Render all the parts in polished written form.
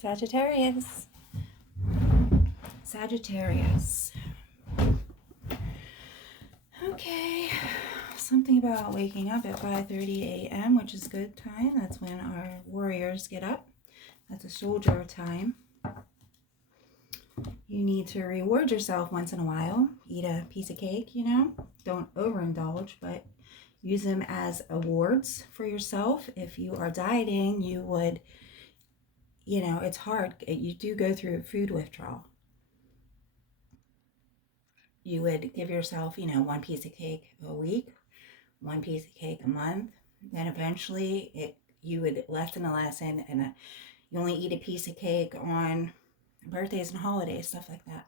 Sagittarius. Sagittarius. Okay, something about waking up at 5:30 a.m., which is good time. That's when our warriors get up. That's a soldier time. You need to reward yourself once in a while. Eat a piece of cake, you know. Don't overindulge, but use them as awards for yourself. If you are dieting, you would, you know, it's hard. You do go through food withdrawal. You would give yourself, you know, one piece of cake a week, one piece of cake a month. Then eventually you would lessen and you only eat a piece of cake on birthdays and holidays, stuff like that.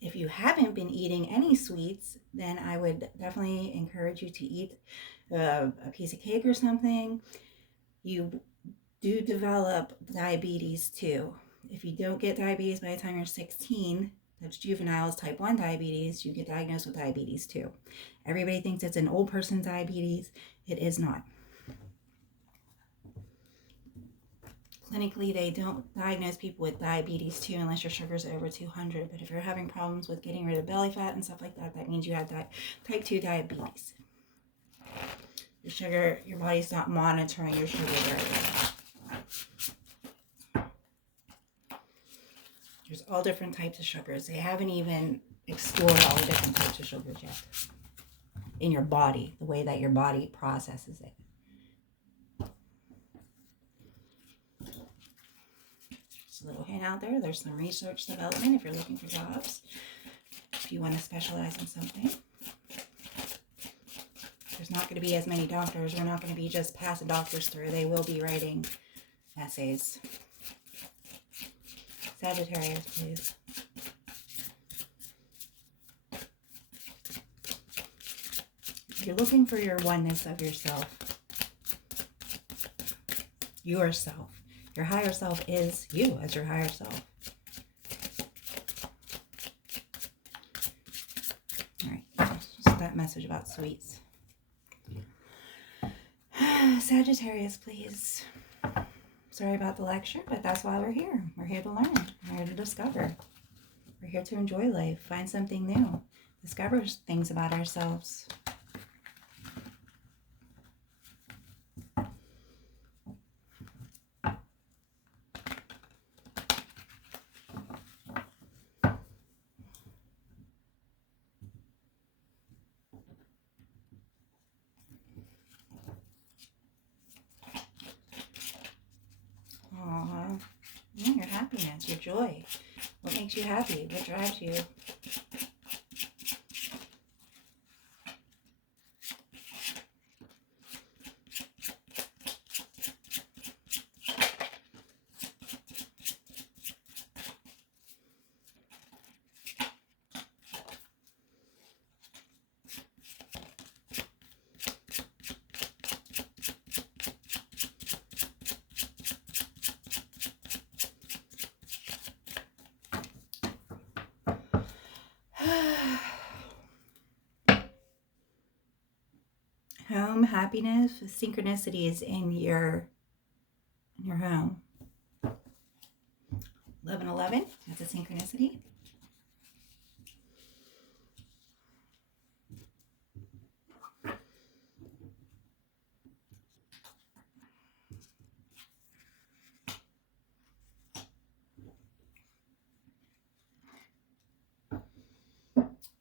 If you haven't been eating any sweets, then I would definitely encourage you to eat a piece of cake or something. You do develop diabetes too. If you don't get diabetes by the time you're 16, that's juveniles type 1 diabetes, you get diagnosed with diabetes too. Everybody thinks it's an old person diabetes. It is not. Clinically, they don't diagnose people with diabetes 2 unless your sugar's over 200. But if you're having problems with getting rid of belly fat and stuff like that, that means you have type 2 diabetes. Your body's not monitoring your sugar very well. There's all different types of sugars. They haven't even explored all the different types of sugars yet in your body, the way that your body processes it. Just a little hint out there. There's some research development if you're looking for jobs, if you want to specialize in something. There's not going to be as many doctors. We're not going to be just passing doctors through. They will be writing essays. Sagittarius, please. You're looking for your oneness of yourself. Yourself. Your higher self is you as your higher self. All right, just that message about sweets. Sagittarius, please. Sorry about the lecture, but that's why we're here. We're here to learn. We're here to discover. We're here to enjoy life, find something new, discover things about ourselves. Aww. Yeah, your happiness, your joy. What makes you happy? What drives you? Home, happiness, synchronicities in your home. 1111, that's a synchronicity.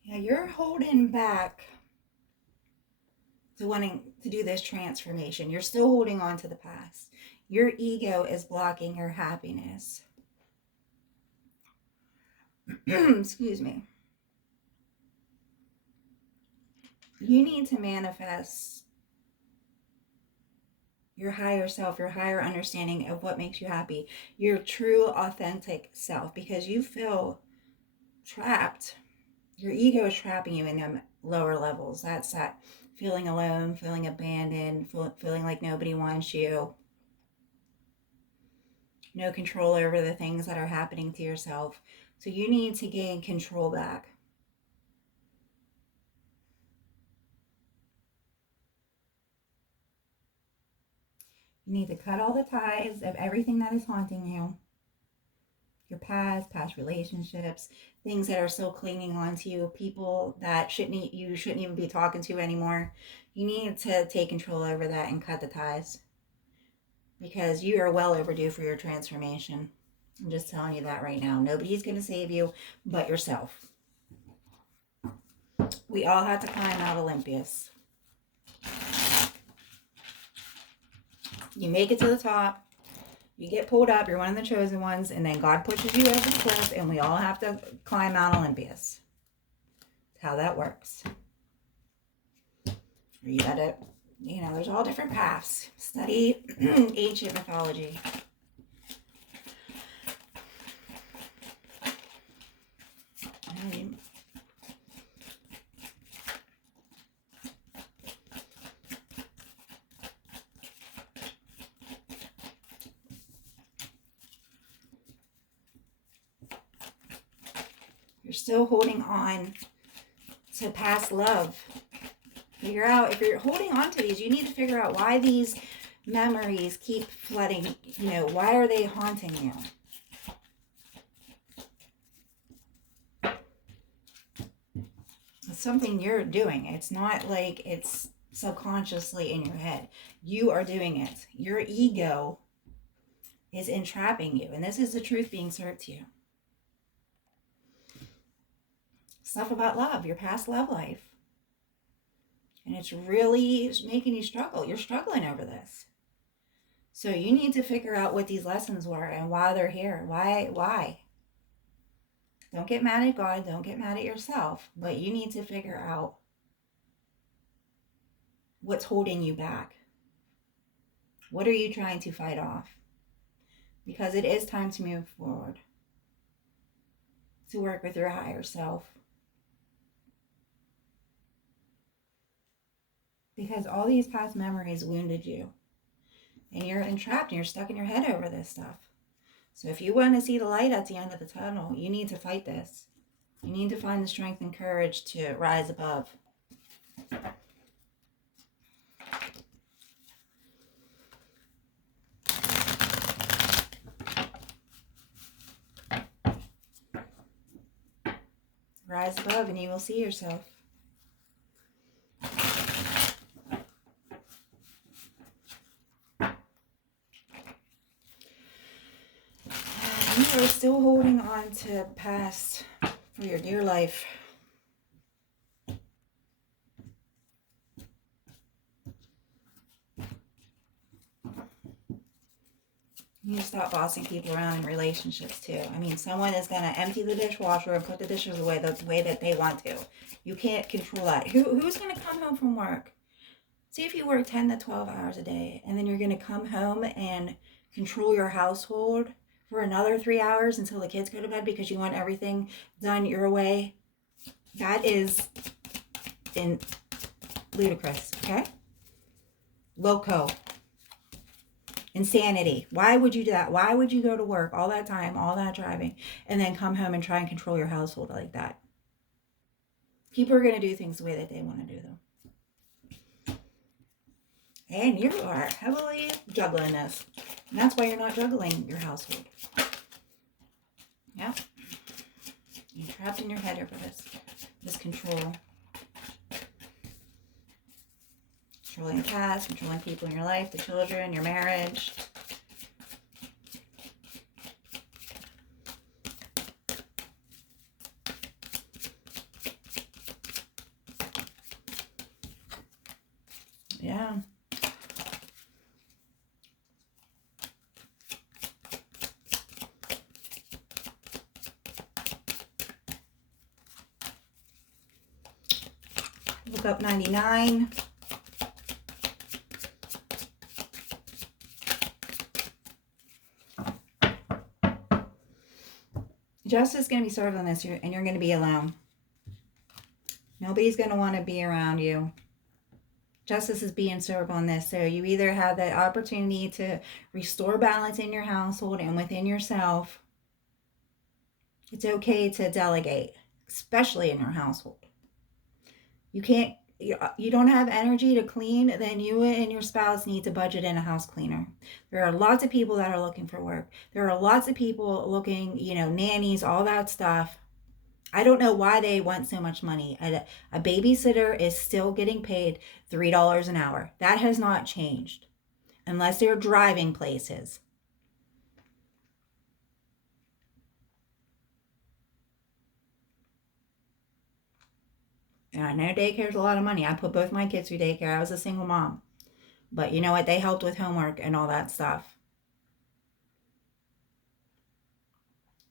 Yeah, you're holding back to wanting to do this transformation. You're still holding on to the past. Your ego is blocking your happiness. Excuse me. You need to manifest your higher self, your higher understanding of what makes you happy, your true, authentic self, because you feel trapped. Your ego is trapping you in them lower levels. That's that feeling alone, feeling abandoned, feeling like nobody wants you. No control over the things that are happening to yourself. So you need to gain control back. You need to cut all the ties of everything that is haunting you. Your past relationships, things that are still clinging on to you, people that you shouldn't even be talking to anymore. You need to take control over that and cut the ties, because you are well overdue for your transformation. I'm just telling you that right now. Nobody's going to save you but yourself. We all have to climb Mount Olympus. You make it to the top, you get pulled up, you're one of the chosen ones, and then God pushes you over the cliff, and we all have to climb Mount Olympus. That's how that works. You gotta, there's all different paths. Study ancient mythology. You're still holding on to past love. Figure out, if you're holding on to these, you need to figure out why these memories keep flooding. Why are they haunting you? It's something you're doing. It's not like it's subconsciously in your head. You are doing it. Your ego is entrapping you, and this is the truth being served to you. Stuff about love, your past love life. And it's really making you struggle. You're struggling over this. So you need to figure out what these lessons were and why they're here. Why? Don't get mad at God. Don't get mad at yourself. But you need to figure out what's holding you back. What are you trying to fight off? Because it is time to move forward. To work with your higher self. Because all these past memories wounded you. And you're entrapped and you're stuck in your head over this stuff. So if you want to see the light at the end of the tunnel, you need to fight this. You need to find the strength and courage to rise above. Rise above and you will see yourself. You are still holding on to past for your dear life. You need to stop bossing people around in relationships too. I mean, someone is going to empty the dishwasher and put the dishes away the way that they want to. You can't control that. Who's going to come home from work? See, if you work 10 to 12 hours a day and then you're going to come home and control your household for another 3 hours until the kids go to bed because you want everything done your way. That is ludicrous, okay? Loco. Insanity. Why would you do that? Why would you go to work all that time, all that driving, and then come home and try and control your household like that? People are going to do things the way that they want to do them. And you are heavily juggling this. And that's why you're not juggling your household. Yeah. You're trapped in your head over this control. Controlling the past, controlling people in your life, the children, your marriage. Yeah. Look up 99. Justice is going to be served on this, and you're going to be alone. Nobody's going to want to be around you. Justice is being served on this. So you either have that opportunity to restore balance in your household and within yourself. It's okay to delegate, especially in your household. You can't you don't have energy to clean, then you and your spouse need to budget in a house cleaner. There are lots of people that are looking for work. There are lots of people looking, nannies, all that stuff. I don't know why they want so much money. A babysitter is still getting paid $3 an hour. That has not changed unless they're driving places. And I know daycare is a lot of money. I put both my kids through daycare. I was a single mom. But you know what? They helped with homework and all that stuff.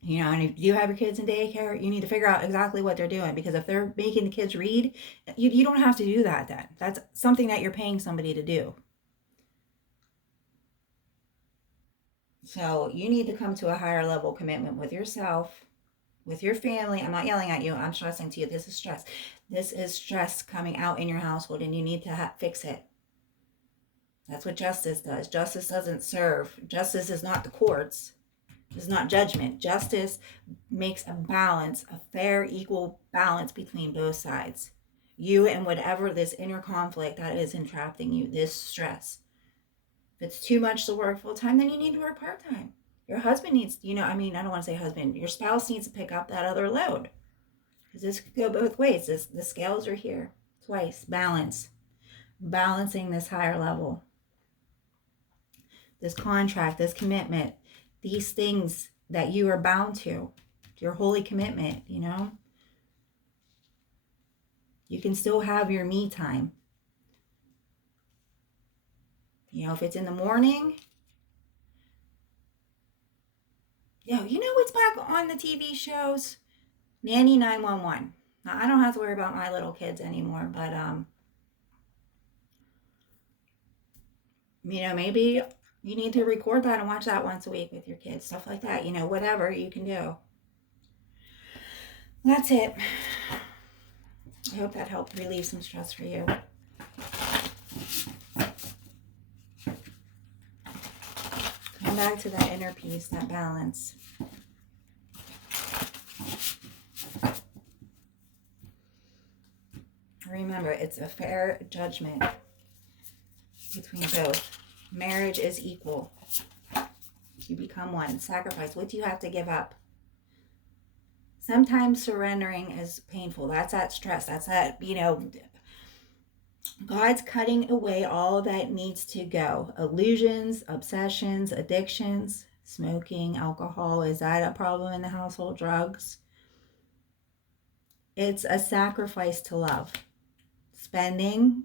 And if you have your kids in daycare, you need to figure out exactly what they're doing, because if they're making the kids read, you don't have to do that then. That's something that you're paying somebody to do. So you need to come to a higher level commitment with yourself, with your family. I'm not yelling at you. I'm stressing to you. This is stress. This is stress coming out in your household, and you need to fix it. That's what justice does. Justice doesn't serve. Justice is not the courts. It's not judgment. Justice makes a balance, a fair, equal balance between both sides. You and whatever this inner conflict that is entrapping you, this stress. If it's too much to work full time, then you need to work part time. Your husband needs, I don't want to say husband, your spouse needs to pick up that other load. Because this could go both ways. The scales are here twice. Balance. Balancing this higher level. This contract, this commitment, these things that you are bound to, your holy commitment, You can still have your me time. If it's in the morning, what's back on the TV shows? Nanny 911. Now, I don't have to worry about my little kids anymore, but, maybe you need to record that and watch that once a week with your kids, stuff like that, whatever you can do. That's it. I hope that helped relieve some stress for you. Come back to that inner peace, that balance. Remember, it's a fair judgment between both. Marriage is equal. You become one. Sacrifice. What do you have to give up? Sometimes surrendering is painful. That's that stress. That's that, God's cutting away all that needs to go. Illusions, obsessions, addictions, smoking, alcohol. Is that a problem in the household? Drugs. It's a sacrifice to love. Spending,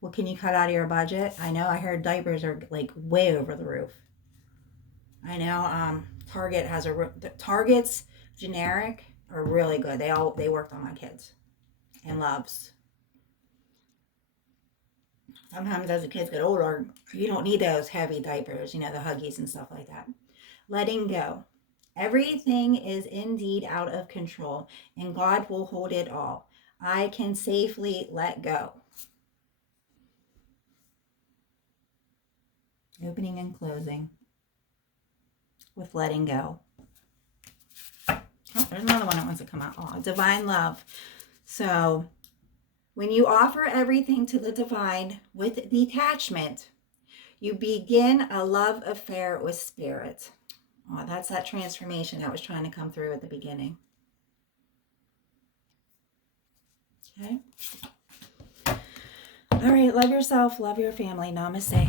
what can you cut out of your budget? I know I heard diapers are like way over the roof. I know Target has Target's generic are really good. They worked on my kids and loves. Sometimes as the kids get older, you don't need those heavy diapers, the Huggies and stuff like that. Letting go. Everything is indeed out of control, and God will hold it all. I can safely let go. Opening and closing with letting go. Oh, there's another one that wants to come out. Oh, divine love. So when you offer everything to the divine with detachment, you begin a love affair with spirit. Oh, that's that transformation that was trying to come through at the beginning. Okay. All right. Love yourself. Love your family. Namaste.